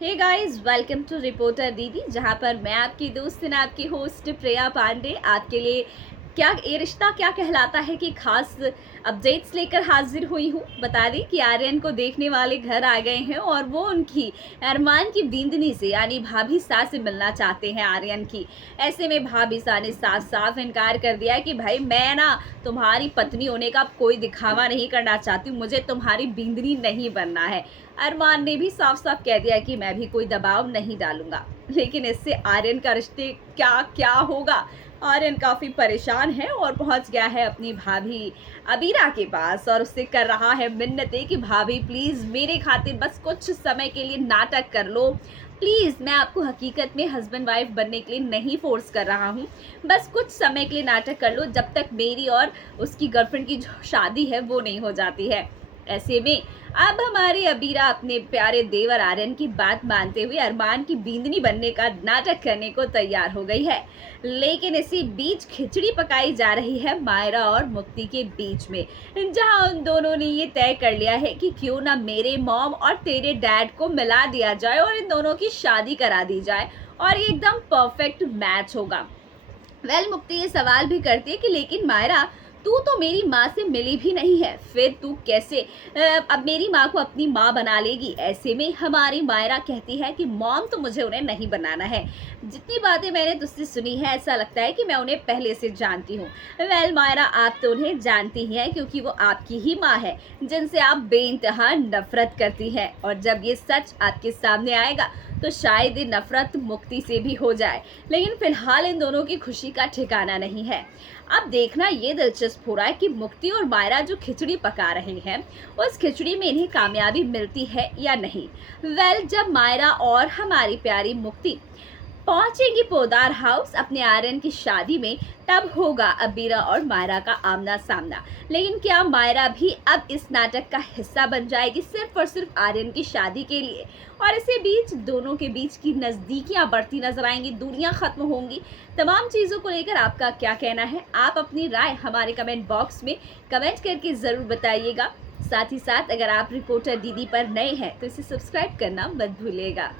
Hey guys, welcome to reporter Didi, जहां पर मैं आपकी दोस्त और आपकी होस्ट प्रिया पांडे आपके लिए क्या ये रिश्ता क्या कहलाता है कि खास अपडेट्स लेकर हाजिर हुई हूँ। बता दें कि आर्यन को देखने वाले घर आ गए हैं और वो उनकी अरमान की बिंदनी से यानी भाभी सा से मिलना चाहते हैं आर्यन की। ऐसे में भाभी सा ने साफ साफ इनकार कर दिया कि भाई मैं ना तुम्हारी पत्नी होने का कोई दिखावा नहीं करना चाहती हूँ, मुझे तुम्हारी बिंदनी नहीं बनना है। अरमान ने भी साफ साफ कह दिया कि मैं भी कोई दबाव नहीं डालूंगा। लेकिन इससे आर्यन का रिश्ते क्या क्या होगा। आर्यन काफी परेशान है और पहुंच गया है अपनी भाभी अबीरा के पास और उससे कर रहा है मिन्नतें कि भाभी प्लीज मेरे खातिर बस कुछ समय के लिए नाटक कर लो। प्लीज, मैं आपको हकीकत में हस्बैंड वाइफ बनने के लिए नहीं फोर्स कर रहा हूँ, बस कुछ समय के लिए नाटक कर लो जब तक मेरी और उसकी गर्लफ्रेंड की जो शादी है वो नहीं हो जाती है। ऐसे में अब हमारी अबीरा अपने प्यारे देवर आर्यन की बात मानते हुए अरमान की बींदनी बनने का नाटक करने को तैयार हो गई है। लेकिन इसी बीच खिचड़ी पकाई जा रही है मायरा और मुक्ति के बीच में, जहां उन दोनों ने ये तय कर लिया है कि क्यों ना मेरे मॉम और तेरे डैड को मिला दिया जाए और इन दोनों की शादी करा दी जाए और ये एकदम परफेक्ट मैच होगा। मुक्ति ये सवाल भी करती है कि लेकिन मायरा, तू तो मेरी माँ से मिली भी नहीं है, फिर तू कैसे अब मेरी माँ को अपनी माँ बना लेगी। ऐसे में हमारी मायरा कहती है कि मॉम तो मुझे उन्हें नहीं बनाना है, जितनी बातें मैंने तुझसे सुनी है ऐसा लगता है कि मैं उन्हें पहले से जानती हूँ। मायरा, आप तो उन्हें जानती ही हैं क्योंकि वो आपकी ही माँ है जिनसे आप बेइंतहा नफरत करती हैं, और जब ये सच आपके सामने आएगा तो शायद ये नफरत मुक्ति से भी हो जाए। लेकिन फिलहाल इन दोनों की खुशी का ठिकाना नहीं है। अब देखना ये दिलचस्प हो रहा है कि मुक्ति और मायरा जो खिचड़ी पका रहे हैं उस खिचड़ी में इन्हें कामयाबी मिलती है या नहीं। जब मायरा और हमारी प्यारी मुक्ति पहुंचेंगी पोदार हाउस अपने आर्यन की शादी में, तब होगा अबीरा और मायरा का आमना सामना। लेकिन क्या मायरा भी अब इस नाटक का हिस्सा बन जाएगी सिर्फ और सिर्फ आर्यन की शादी के लिए? और इसी बीच दोनों के बीच की नजदीकियां बढ़ती नजर आएंगी, दूरियां खत्म होंगी। तमाम चीजों को लेकर आपका क्या कहना है? आप अपनी राय हमारे कमेंट बॉक्स में कमेंट करके जरूर बताइएगा। साथ ही साथ अगर आप रिपोर्टर दीदी पर नए हैं तो इसे सब्सक्राइब करना मत भूलिएगा।